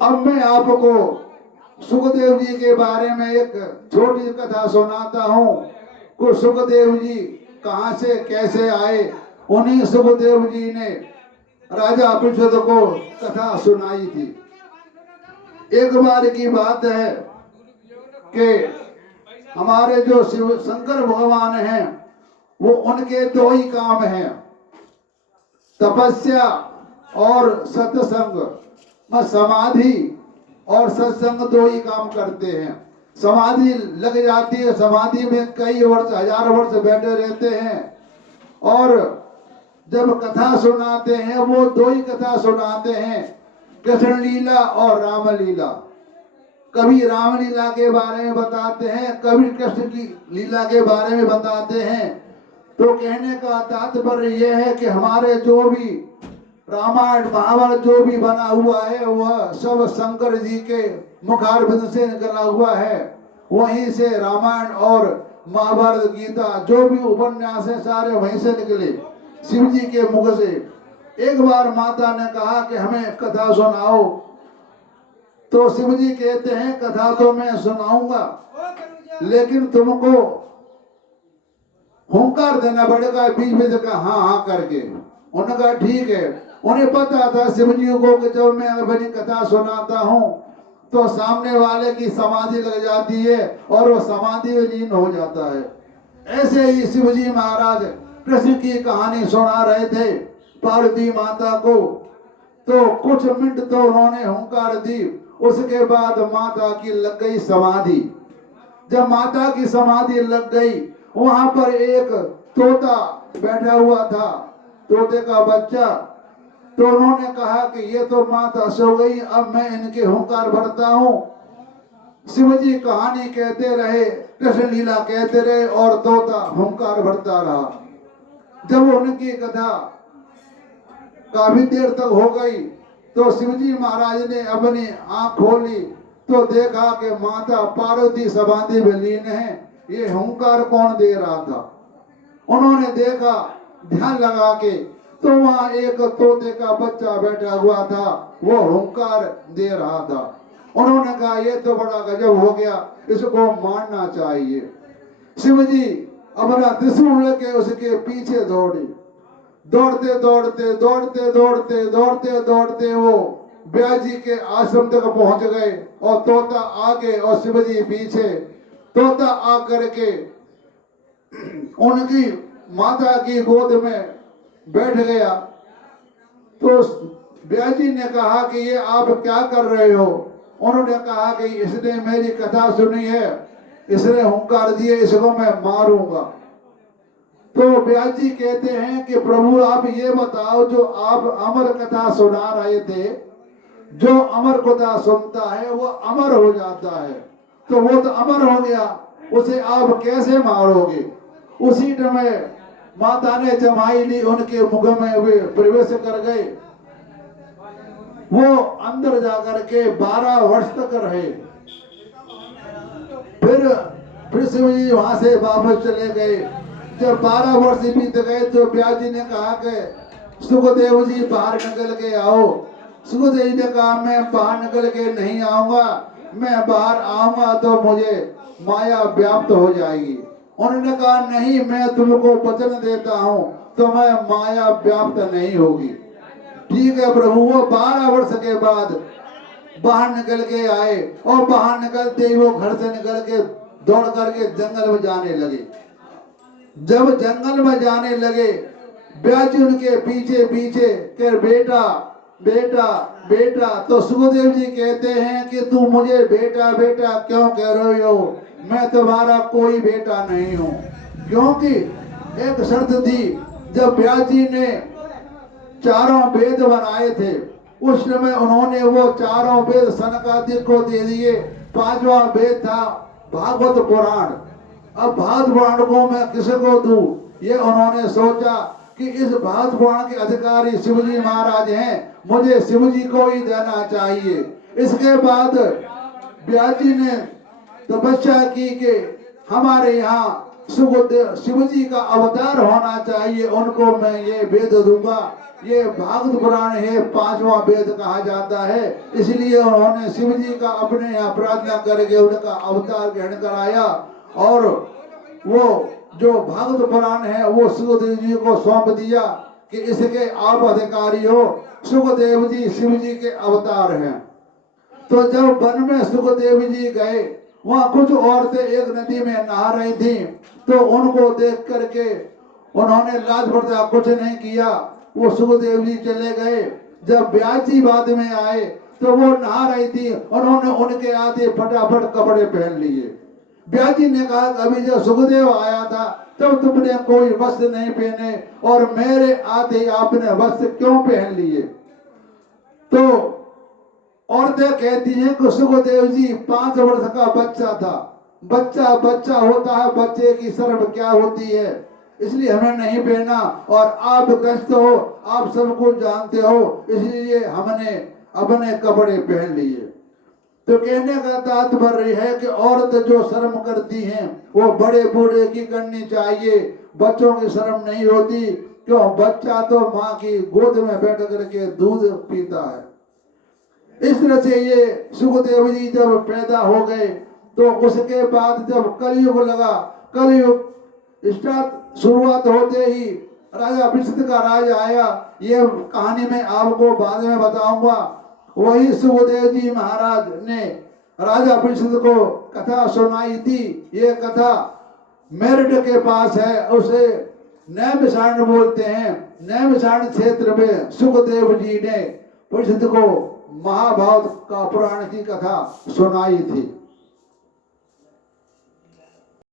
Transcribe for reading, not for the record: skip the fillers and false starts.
अब मैं आपको सुखदेव जी के बारे में एक छोटी कथा सुनाता हूँ। को सुखदेव जी कहाँ से कैसे आए, उन्हीं सुखदेव जी ने राजा परीक्षित को कथा सुनाई थी। एक बार की बात है कि हमारे जो शिव शंकर भगवान हैं, वो उनके दो ही काम हैं, तपस्या और सत्संग। समाधि और सत्संग दो ही काम करते हैं। समाधि लग जाती है, समाधि में कई वर्ष, हजार वर्ष बैठे रहते हैं। और जब कथा सुनाते हैं, वो दो ही कथा सुनाते हैं, कृष्ण लीला और राम लीला। कभी राम लीला के बारे में बताते हैं, कभी कृष्ण की लीला के बारे में बताते हैं। तो कहने का तात्पर्य यह है कि हमारे जो भी रामायण महाभारत जो भी बना हुआ है, वह सब शंकर जी के मुखारबिंद से निकला हुआ है। वहीं से रामायण और महाभारत गीता जो भी उपन्यास है, सारे वहीं से निकले, शिव जी के मुख से। एक बार माता ने कहा कि हमें कथा सुनाओ, तो शिव जी कहते हैं कथा तो मैं सुनाऊंगा, लेकिन तुमको हुंकार देना पड़ेगा बीच में का हाँ हाँ करके। उन्होंने कहा ठीक है। उन्हें पता था शिव जी को कि जब मैं अपनी कथा सुनाता हूँ तो सामने वाले की समाधि लग जाती है और वो समाधि में लीन हो जाता है। ऐसे ही शिव जी महाराज कृष्ण की कहानी सुना रहे थे पार्वती माता को। तो कुछ मिनट तो उन्होंने हुंकार दी, उसके बाद माता की लग गई समाधि। जब माता की समाधि लग गई, वहां पर एक तोता बैठा हुआ था, तोते का बच्चा। तो उन्होंने कहा कि ये तो माता सो गई, अब मैं इनके हुंकार भरता हूँ। शिव जी कहानी कहते रहे, कृष्ण लीला कहते रहे और तोता हुंकार भरता रहा। जब उनकी कथा काफी देर तक हो गई तो शिवजी महाराज ने अपनी आंख खोली तो देखा कि माता पार्वती समाधि में लीन है। ये हुंकार कौन दे रहा था? उन्होंने देखा ध्यान लगा के, तो वहां एक तोते का बच्चा बैठा हुआ था, वो हुंकार दे रहा था। उन्होंने कहा ये तो बड़ा गजब हो गया, इसको मारना चाहिए। शिवजी अपना त्रिशूल लेके उसके पीछे दौड़े। दौड़ते दौड़ते दौड़ते दौड़ते दौड़ते दौड़ते वो ब्यास जी के आश्रम तक पहुंच गए और तोता आगे और शिवजी पीछे। तोता आकर के उनकी माता की गोद में बैठ गया। तो ब्यास जी ने कहा कि ये आप क्या कर रहे हो? उन्होंने कहा कि इसने मेरी कथा सुनी है, इसने हुंकार दिए, इसको मैं मारूंगा। तो व्यास जी कहते हैं कि प्रभु आप ये बताओ, जो आप अमर कथा सुना रहे थे, जो अमर कथा सुनता है वो अमर हो जाता है, तो वो तो अमर हो गया, उसे आप कैसे मारोगे? उसी समय माता ने जमाई ली, उनके मुख में वे प्रवेश कर गए। वो अंदर जाकर के 12 वर्ष तक रहे। फिर शिव जी वहां से वापस चले गए। जब 12 वर्ष बीत गए तो व्यास जी ने कहा कि सुखदेव जी बाहर निकल के आओ। सुखदेव जी ने कहा मैं बाहर निकल के नहीं आऊंगा, मैं बाहर आऊंगा तो मुझे माया व्याप्त हो जाएगी। उन्होंने कहा नहीं, मैं तुमको वचन देता हूँ तुम्हें माया व्याप्त नहीं होगी। ठीक है प्रभु। वो 12 वर्ष के बाद बाहर निकल के आए और बाहर निकलते ही वो घर से निकल के दौड़ करके जंगल में जाने लगे। जब जंगल में जाने लगे, व्यास जी उनके पीछे पीछे कि बेटा बेटा बेटा। तो सुखदेव जी कहते हैं कि तू मुझे बेटा बेटा क्यों कह रहे हो? मैं तुम्हारा कोई बेटा नहीं हूँ। क्योंकि एक शर्त थी, जब व्यास जी ने चारों वेद बनाए थे उस समय उन्होंने वो चारों वेद सनकादिक को दे दिए। 5वां वेद था भागवत पुराण। अब भागवत पुराण को मैं किसको दूं? ये उन्होंने सोचा कि इस भागवत पुराण के अधिकारी शिवजी महाराज हैं, मुझे शिवजी को ही देना चाहिए। इसके बाद व्यास जी ने तपस्या की कि हमारे यहाँ सुखदेव शिव जी का अवतार होना चाहिए, उनको मैं ये वेद दूंगा। ये भागवत पुराण है, 5वां वेद कहा जाता है। इसलिए उन्होंने शिव जी का अपने यहाँ प्रार्थना करके उनका अवतार ग्रहण कराया और वो जो भागवत पुराण है वो सुखदेव जी को सौंप दिया कि इसके आप अधिकारी हो। सुखदेव जी शिव जी के अवतार हैं। तो जब वन में सुखदेव जी गए, वहां कुछ औरतें एक नदी में नहा रही थी, तो उनको देख करके उन्होंने लाज बर्दा कुछ नहीं किया, वो सुखदेव जी चले गए। जब व्यास जी बाद में आए तो वो नहा रही थी, उन्होंने उनके आधे फटाफट कपड़े पहन लिए। व्यास जी ने कहा अभी जब सुखदेव आया था तब तुमने कोई वस्त्र नहीं पहने और मेरे आधे आपने वस्त्र क्यों पहन लिए? तो औरतें कहती हैं कि सुखदेव जी 5 वर्ष का बच्चा था, बच्चा बच्चा होता है, बच्चे की शर्म क्या होती है, इसलिए हमने नहीं पहना। और आप ग्रस्त हो, आप सब कुछ जानते हो, इसलिए हमने अपने कपड़े पहन लिए। तो कहने का तात्पर्य है कि औरत जो शर्म करती हैं वो बड़े बूढ़े की करनी चाहिए, बच्चों की शर्म नहीं होती। क्यों? बच्चा तो माँ की गोद में बैठ करके दूध पीता है। इस तरह से ये सुखदेव जी जब पैदा हो गए तो उसके बाद जब कलयुग लगा, कलयुग स्टार्ट शुरुआत होते ही राजा विशिष्ट का राज आया। ये कहानी मैं आपको बाद में बताऊंगा। वही सुखदेव जी महाराज ने राजा विशिष्ट को कथा सुनाई थी। ये कथा मेरठ के पास है, उसे नैमिषारण्य बोलते हैं। नैमिषारण्य क्षेत्र में सुखदेव जी ने विशिष्ट को महाभारत का पुराण की कथा सुनाई थी।